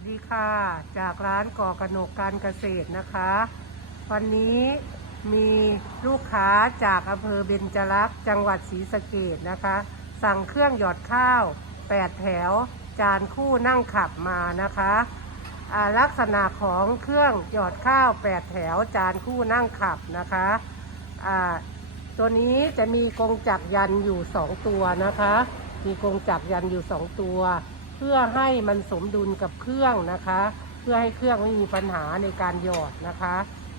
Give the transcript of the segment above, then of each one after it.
วัสดีค่ะ จากร้านก่อกระหนกการเกษตรนะคะ วันนี้มีลูกค้าจากอำเภอเบญจรักษ์จังหวัดศรีสะเกดนะคะ สั่งเครื่องหยอดข้าว 8 แถว จานคู่นั่งขับมานะคะลักษณะของเครื่องหยอดข้าว 8 แถว จานคู่นั่งขับนะคะตัวนี้จะมีกรงจักยันอยู่ 2 ตัวนะคะ มีกรงจักยันอยู่ 2 ตัว เพื่อให้มันสมดุลกับเครื่องนะคะ เพื่อให้เครื่องไม่มีปัญหาในการหยอดนะคะ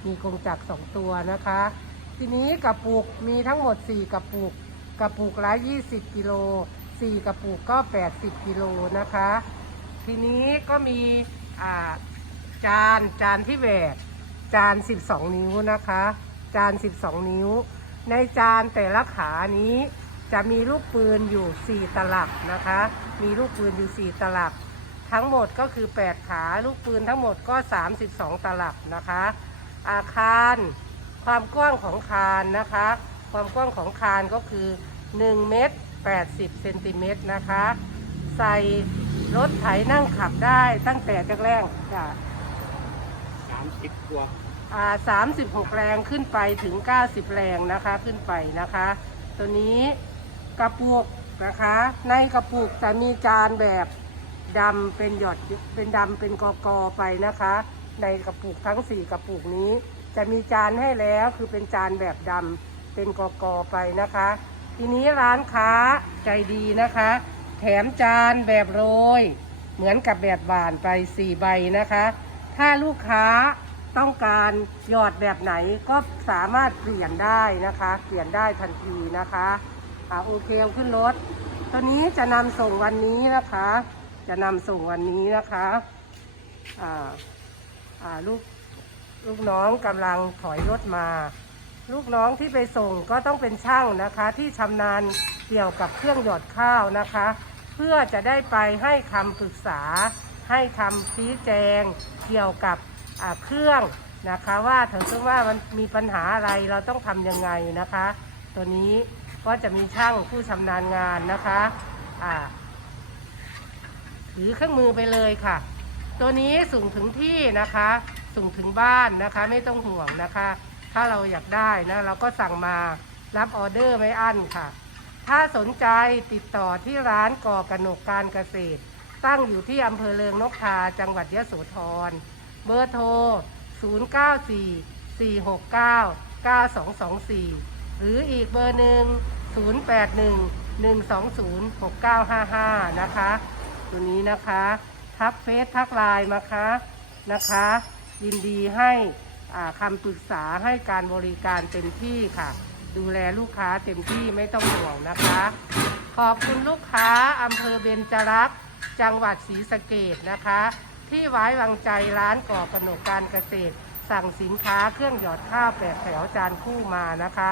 มีกรงจักรสองตัวนะคะ ทีนี้กระปุกมีทั้งหมด 4 กระปุก กระปุกละ20กิโล4 กระปุกก็ 80กิโลนะคะ ทีนี้ก็มีจานจานที่แหวกจาน 12 นิ้วนะคะ จาน 12 นิ้ว ในจานแต่ละขานี้ จะมีลูกปืนอยู่ 4 ตลับนะคะ มีลูกปืนอยู่ 4 ตลับ ทั้งหมดก็คือ 8 ขา ลูกปืนทั้งหมดก็ 32 ตลับนะคะ อาคาร ความกว้างของคานนะคะ ความกว้างของคานก็คือ 1 เมตร 80 เซนติเมตรนะคะ ใส่รถไถนั่งขับได้ตั้งแต่แรกๆจ้ะสามสิบตัวอ่า36แรงขึ้นไปถึง90แรงนะคะขึ้นไปนะคะ ตัวนี้ กระปุกนะคะ ในกระปุกจะมีจานแบบดำเป็นหยดเป็นดำเป็นกอกอไปนะคะ ในกระปุกทั้ง4กระปุกนี้ จะมีจานให้แล้วคือเป็นจานแบบดำเป็นกอกอไปนะคะ ทีนี้ร้านค้าใจดีนะคะ แถมจานแบบโรย เหมือนกับแบบบานไป4ใบนะคะ ถ้าลูกค้าต้องการหยอดแบบไหนก็สามารถเปลี่ยนได้นะคะ เปลี่ยนได้ทันทีนะคะ อ่าโอเคเอาขึ้นรถ ตัวนี้จะนำส่งวันนี้นะคะ จะนำส่งวันนี้นะคะอ่าอ่าลูกลูกน้องกำลังถอยรถมา ลูกน้องที่ไปส่งก็ต้องเป็นช่างนะคะ ที่ชำนาญเกี่ยวกับเครื่องหยอดข้าวนะคะ เพื่อจะได้ไปให้คำปรึกษา ให้คำชี้แจง เกี่ยวกับเครื่องนะคะ ว่าถ้าสมมติว่ามันมีปัญหาอะไรเราต้องทำยังไงนะคะ ตัวนี้ ก็จะมีช่างผู้ชำนาญงานนะคะถือเครื่องมือไปเลยค่ะ ตัวนี้ส่งถึงที่นะคะ ส่งถึงบ้านนะคะไม่ต้องห่วงนะคะ ถ้าเราอยากได้นะเราก็สั่งมารับออเดอร์ไม่อั้นค่ะ ถ้าสนใจติดต่อที่ร้านก่อกระหนกการเกษตร ตั้งอยู่ที่อำเภอเลิงนกทาจังหวัดยะโสธร เบอร์โทร 094 469 9224 หรืออีกเบอร์หนึ่ง081 120 6955 นะคะ ตัวนี้นะคะ ทักเฟซทักไลน์มาคะนะคะ ยินดีให้คำปรึกษาให้การบริการเต็มที่ค่ะ ดูแลลูกค้าเต็มที่ไม่ต้องห่วงนะคะ ขอบคุณลูกค้าอำเภอเบญจรักษ์จังหวัดศรีสะเกดนะคะ ที่ไว้วางใจร้านก่อกระหนกการเกษตร สั่งสินค้าเครื่องหยอดข้าวแปดแถวจานคู่มานะคะ